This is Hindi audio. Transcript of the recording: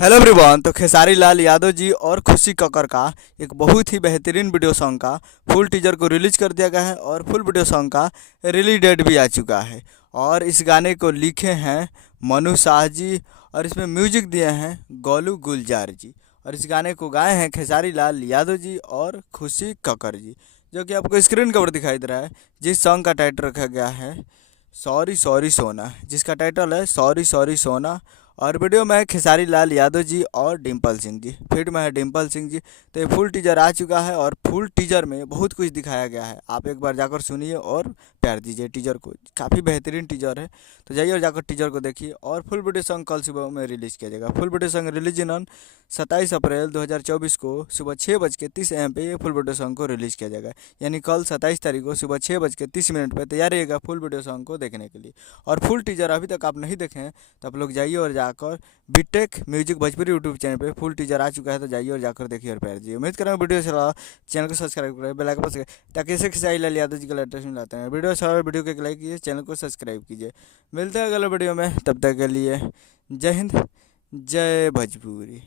Hello everyone. तो खेसारी लाल यादव जी और खुशी कक्कर का एक बहुत ही बेहतरीन वीडियो सॉन्ग का फुल टीजर को रिलीज कर दिया गया है और फुल वीडियो सॉन्ग का रिलीज डेट भी आ चुका है। और इस गाने को लिखे हैं मनु शाह जी और इसमें म्यूजिक दिए हैं गोलू गुलजार जी। और इस गाने को गाए हैं खेसारी लाल यादव जी और खुशी कक्कर जी, जो कि आपको स्क्रीन के ऊपर दिखाई दे रहा है। जिस सॉन्ग का टाइटल रखा गया है सॉरी सॉरी सोना, जिसका टाइटल है सॉरी सॉरी सोना। और वीडियो में है खेसारी लाल यादव जी और डिम्पल सिंह जी, फीड में है डिम्पल सिंह जी। तो ये फुल टीजर आ चुका है और फुल टीजर में बहुत कुछ दिखाया गया है। आप एक बार जाकर सुनिए और प्यार दीजिए टीजर को, काफ़ी बेहतरीन टीजर है। तो जाइए और जाकर टीजर को देखिए। और फुल वीडियो सॉन्ग कल सुबह में रिलीज़ किया जाएगा। Full video song release on 27 अप्रैल 2024 को सुबह 6:30 AM पे ये फुल वीडियो सॉन्ग को रिलीज़ किया जाएगा। यानी कल 27 तारीख को सुबह 6:30 पर तैयार रहिएगा फुल वीडियो सॉन्ग को देखने के लिए। और फुल टीजर अभी तक आप नहीं देखे हैं तो आप लोग जाइए और जाकर BTech music Bhojpuri YouTube channel पे फुल टीजर आ चुका है। तो जाइए और जाकर देखिए और प्यार दीजिए। उम्मीद करें वीडियो अच्छा लगा, चैनल को सब्सक्राइब करें, बेल आइकन पर ताकि इसे खेसारी लाल यादव जी का लेटेस्ट मिलाते हैं। वीडियो अच्छा लगा वीडियो को एक लाइक कीजिए, चैनल को सब्सक्राइब कीजिए। मिलते हैं अगले वीडियो में, तब तक के लिए जय हिंद, जय भोजपुरी।